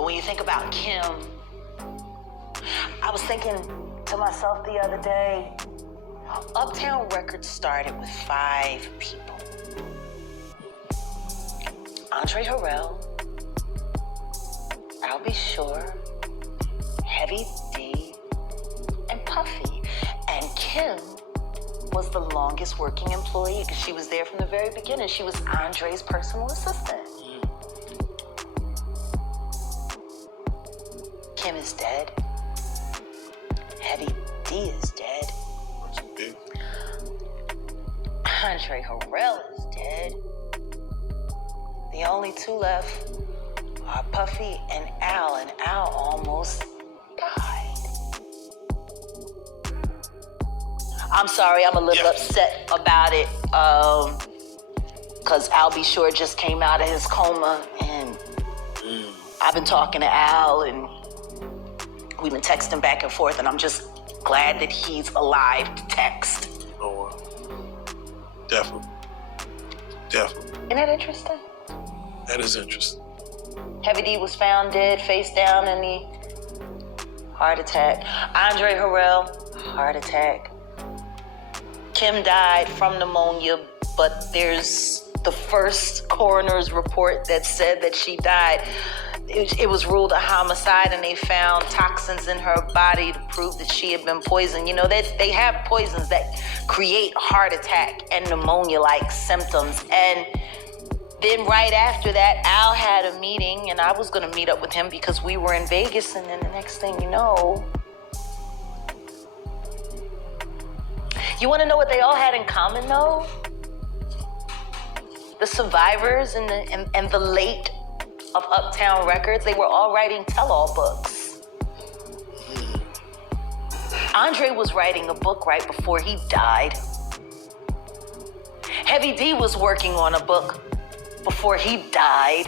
But when you think about Kim, I was thinking to myself the other day, Uptown Records started with 5 people. Andre Harrell, I'll Be Sure, Heavy D, and Puffy. And Kim was the longest working employee because she was there from the very beginning. She was Andre's personal assistant. Kim is dead. Heavy D is dead. Andre Harrell is dead. The only 2 left are Puffy and Al almost died. I'm sorry, I'm a little upset about it, because I'll Be Sure just came out of his coma, and I've been talking to Al, and we've been texting back and forth, and I'm just glad that he's alive to text. Oh, definitely. Isn't that interesting? That is interesting. Heavy D was found dead, face down in the heart attack. Andre Harrell, heart attack. Kim died from pneumonia, but there's the first coroner's report that said that she died. It was ruled a homicide, and they found toxins in her body to prove that she had been poisoned. You know, they have poisons that create heart attack and pneumonia-like symptoms. And then right after that, Al had a meeting, and I was going to meet up with him because we were in Vegas, and then the next thing you know... You want to know what they all had in common, though? The survivors and the late of Uptown Records, they were all writing tell-all books. Andre was writing a book right before he died. Heavy D was working on a book before he died.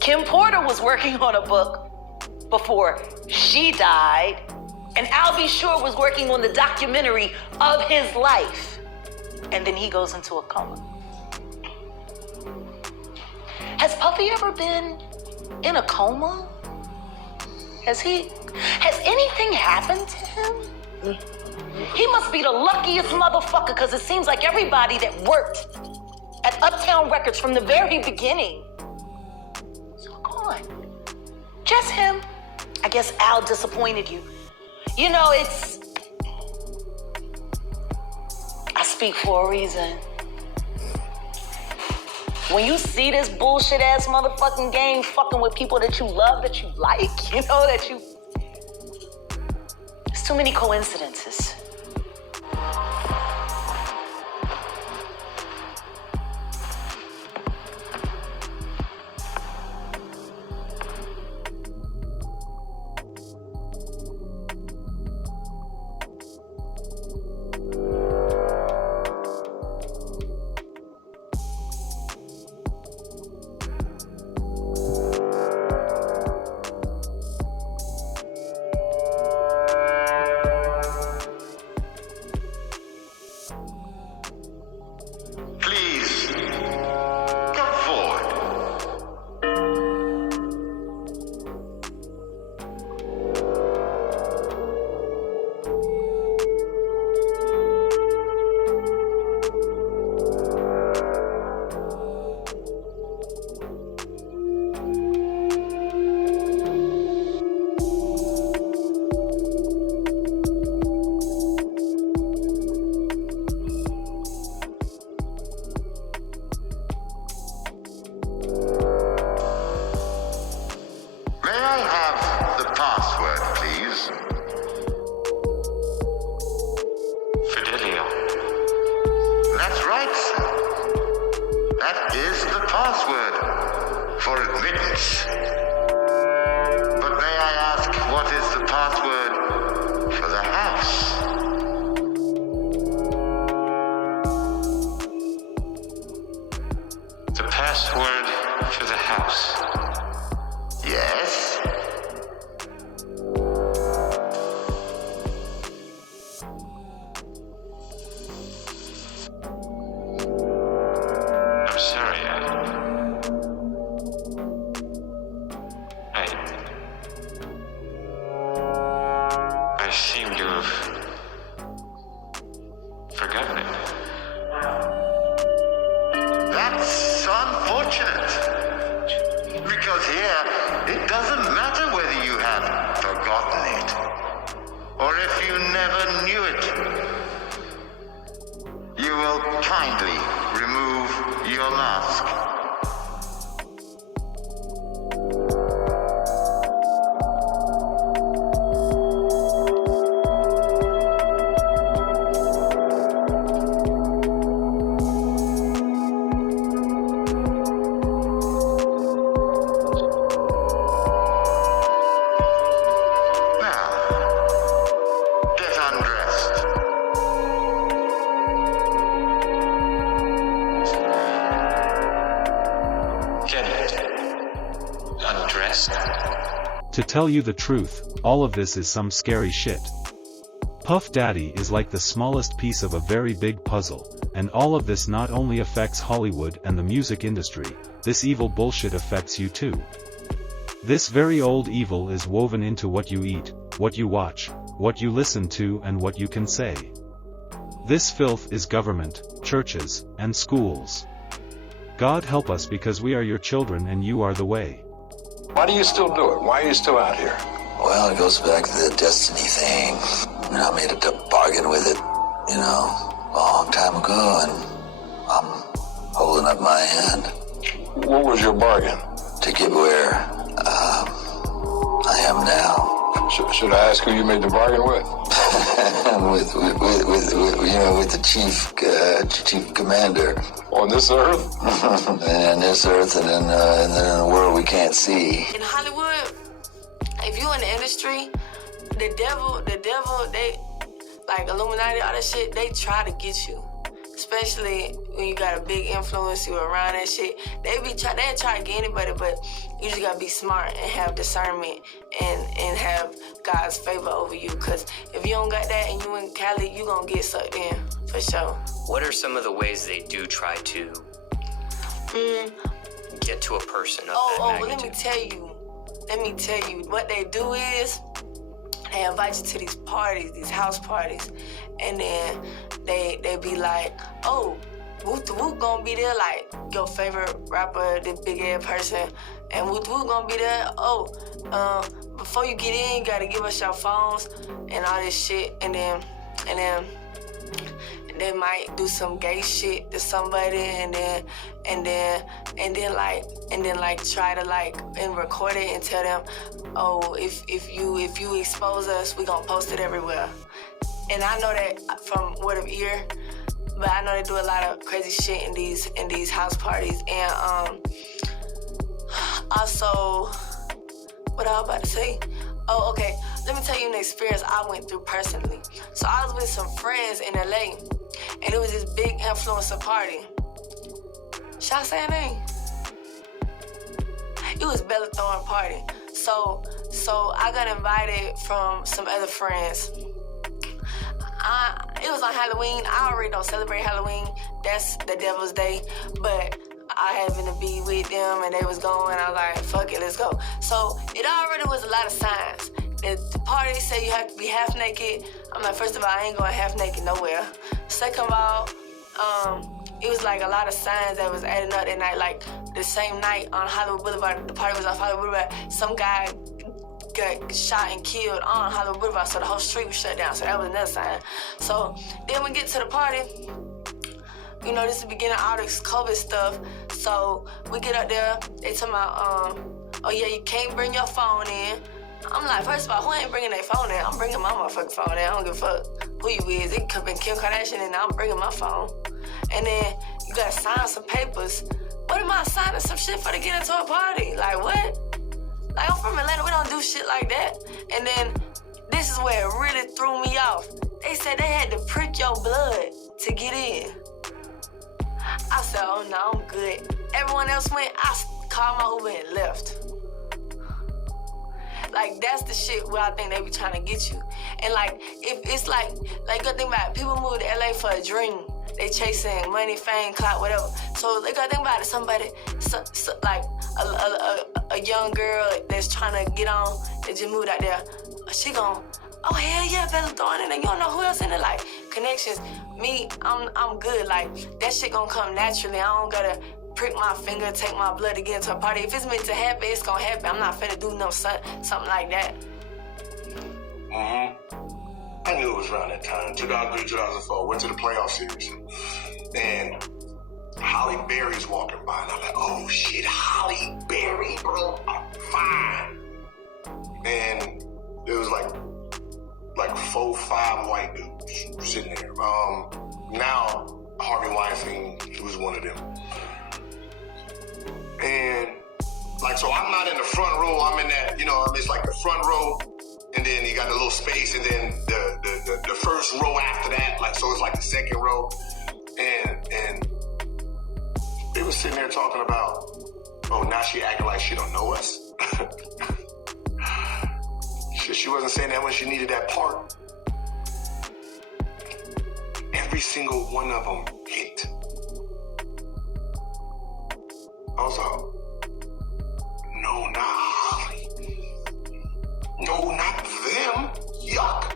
Kim Porter was working on a book before she died. And I'll Be Sure was working on the documentary of his life. And then he goes into a coma. Has Puffy ever been in a coma? Has anything happened to him? He must be the luckiest motherfucker, because it seems like everybody that worked at Uptown Records from the very beginning is all gone. Just him. I guess Al disappointed you. You know, I speak for a reason. When you see this bullshit ass motherfucking game fucking with people that you love, that you like, you know, it's too many coincidences. It doesn't matter whether you have forgotten it, or if you never knew it. You will kindly remove your mask. To tell you the truth, all of this is some scary shit. Puff Daddy is like the smallest piece of a very big puzzle, and all of this not only affects Hollywood and the music industry, this evil bullshit affects you too. This very old evil is woven into what you eat, what you watch, what you listen to and what you can say. This filth is government, churches, and schools. God help us because we are your children and you are the way. Why do you still do it? Why are you still out here? Well, it goes back to the destiny thing. I made a bargain with it, a long time ago, and I'm holding up my end. What was your bargain? To get where I am now. Should I ask who you made the bargain with? with the chief commander. On this earth? And this earth, and then in a world we can't see. In Hollywood, if you in the industry, the devil, they, like illuminati, all that shit, they try to get you. Especially when you got a big influence, you around that shit. They try to get anybody, but you just gotta be smart and have discernment and have God's favor over you. Cause if you don't got that and you in Kaale, you gonna get sucked in, for sure. What are some of the ways they do try to get to a person of that magnitude? Let me tell you, what they do is, they invite you to these parties, these house parties, and then they be like, oh, Woot the Woot gonna be there, like your favorite rapper, the big ass person, and Woot the Woot gonna be there. Oh, before you get in, you gotta give us your phones and all this shit, and then they might do some gay shit to somebody, and then try to and record it and tell them, oh, if you expose us, we gonna post it everywhere. And I know that from word of ear, but I know they do a lot of crazy shit in these house parties. And also, what I was about to say? Oh, okay. Let me tell you an experience I went through personally. So I was with some friends in LA, and it was this big influencer party. Should I say her name? It was Bella Thorne party. So I got invited from some other friends. It was on Halloween. I already don't celebrate Halloween. That's the devil's day. But I happened to be with them and they was going. I was like, fuck it, let's go. So it already was a lot of signs. The party said you have to be half naked. I'm like, first of all, I ain't going half naked nowhere. Second of all, it was like a lot of signs that was adding up that night. Like the same night on Hollywood Boulevard, the party was off Hollywood Boulevard, some guy got shot and killed on Hollywood Boulevard, so the whole street was shut down. So that was another sign. So then we get to the party. This is the beginning of all this COVID stuff. So we get up there, they talking about, oh yeah, you can't bring your phone in. I'm like, first of all, who ain't bringing their phone in? I'm bringing my motherfucking phone in. I don't give a fuck who you is. It could have been Kim Kardashian and I'm bringing my phone. And then you gotta sign some papers. What am I signing some shit for to get into a party? Like, what? Like, I'm from Atlanta, we don't do shit like that. And then this is where it really threw me off. They said they had to prick your blood to get in. I said, oh no, I'm good. Everyone else went, I called my Uber and left. Like, that's the shit where I think they be trying to get you. And like, if it's like good thing about it, people move to LA for a dream. They chasing money, fame, clout, whatever. So they gotta think about it. Somebody, like a young girl that's trying to get on, that just moved out there. She gon', oh hell yeah, Bella Thorne, and then you don't know who else in it. Like connections. Me, I'm good. Like that shit gonna come naturally. I don't gotta prick my finger, take my blood to get into a party. If it's meant to happen, it's gonna happen. I'm not finna do something like that. I knew it was around that time, 2003, 2004. Went to the playoff series. And Halle Berry's walking by, and I'm like, oh shit, Halle Berry, bro, I'm fine. And it was like 4, 5 white dudes sitting there. Now Harvey Weinstein was one of them. And like, so I'm not in the front row, I'm in that, it's like the front row, and then you got the little space, and then the first row after that, like, so it's like the second row. And they were sitting there talking about, oh, now she acting like she don't know us. She wasn't saying that when she needed that part. Every single one of them hit. I was like, no, not Holly. No, not them. Yuck.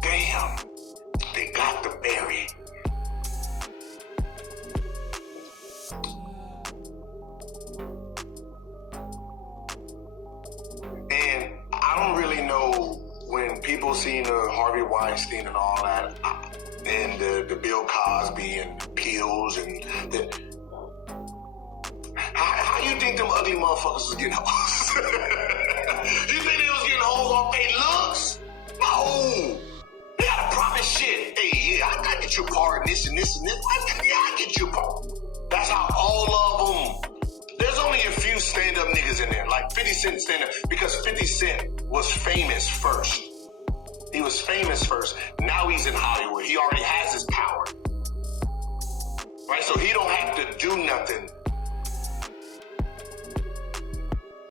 Damn, they got the berry. And I don't really know when people seen the Harvey Weinstein and all that, and the Bill Cosby and the pills and how you think them ugly motherfuckers was getting hoes? You think they was getting hoes off their looks? No. They got to promise shit. Hey, yeah, I get your part in this and this and this. I get your part. That's how all of them. There's only a few stand-up niggas in there, like 50 Cent stand-up, because 50 Cent was famous first. He was famous first. Now he's in Hollywood. He already has his power. Right? So he don't have to do nothing